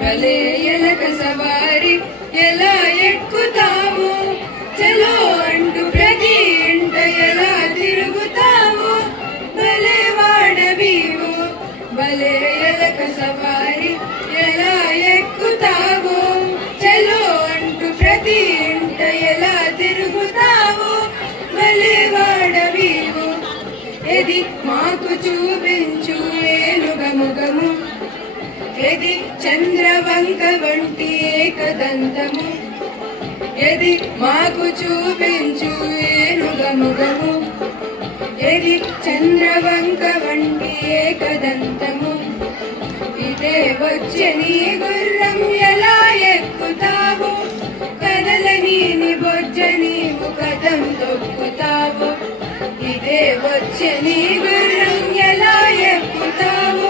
భలే ఎలక సవారి ఎలా ఎక్కుతావు, చలో అంటూ ప్రతి ఇంట ఎలా తిరుగుతావు, భలే వాడవీవు. భలే ఎలక సవారి ఎలా ఎక్కుతావు, చలో అంటూ ప్రతి ఇంట ఎలా తిరుగుతావు, భలే వాడవీవు. ఎది మాకు చూపించు ఏనుగ ముఖము, ఎది చంద్రవంక వంటి ఏకదంతము, ఎది మాకు చూపించు ఏనుగ ముఖము, ఎది చంద్రవంక వంటి ఏకదంతము. ఇదే వచ్చే నీ గుర్రం ఎలా ఎక్కుతావు, కదలని నీ బొజ్జ నీవు కదం తొక్కుతావు. ఇదే వచ్చే నీ గుర్రం ఎలా ఎక్కుతావు,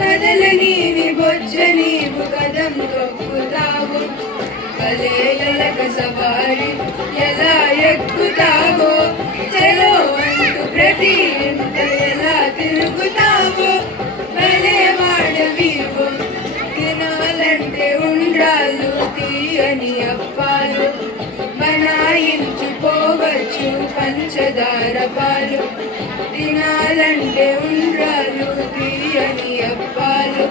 కదలని నీ బొజ్జ నీవు కదం తొక్కుతావు. భలే ఎలక సవారి ఎలా ఎక్కుతావు, చలో అంటూ ప్రతి ఇంట ఎలా తిరుగుతావు, భలే వాడవీవు. తినాలంటే ఉండ్రాళ్ళు తీయని అప్పాలు, బనాయించుకోవచ్చు పంచదార పాలు. తినాలంటే ఉండ్రాళ్ళు తీయని అప్పాలు,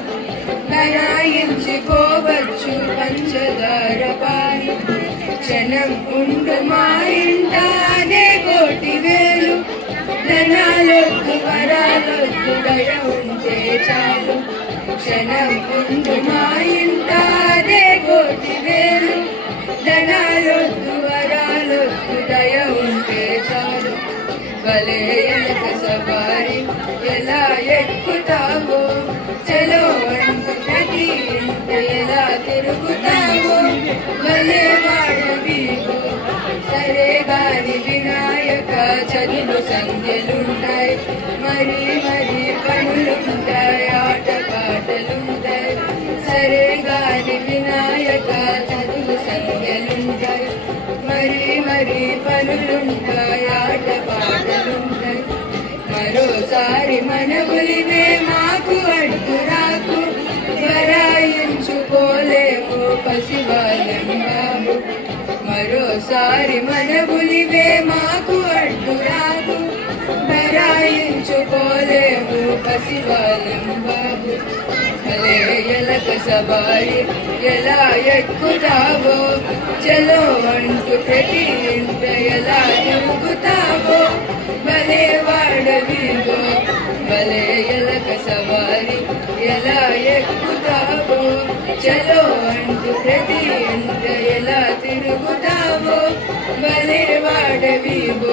బనాయించుకోవచ్చు పంచదార పాలు. క్షణం ఉండు మా ఇంట అదే కోటి వేలు, ధనాలొద్దు వరాలొద్దు దయ ఉంటే చాలు. క్షణం ఉండు మా ఇంట అదే కోటి వేలు, ధనాలొద్దు వరాలొద్దు దయ ఉంటే చాలు. భలే ఎలక సవారి ఎలా ఎక్కుతావో, చలో అంటూ ప్రతి ఇంట ఎలా తిరుగుతావో, భలే వాడవీవు. సరే గాని వినాయక చదువు సంఖ్యలుంటాయి, మరి మరి పనులుంటాయి, ఆటపాటలుంటాయి. సరే గాని వినాయక చదువు సంఖ్యలుంటాయి, మరి మరి పనులుంటాయి, ఆటపాటలుంటాయి. మరోసారి మనవులివే మాకు అడ్డు రాకు, బరాయించుకోలేము పసివాళ్ళం బాబు. మరోసారి మనవులివే మాకు అడ్డు రాకు, బరాయించుకోలేము పసివాళ్ళం బాబు. భలే ఎలక సవారి ఎలా ఎక్కుతావో, చలో అంటూ ప్రతి ఇంట ఎలా తిరుగుతావో, భలే వాడవీవు. భలే ఎలక సవారి ఎలా ఎక్కుతావో, చలో అంటూ ప్రతి ఇంట ఎలా తిరుగుతావో, భలే వాడవీవు.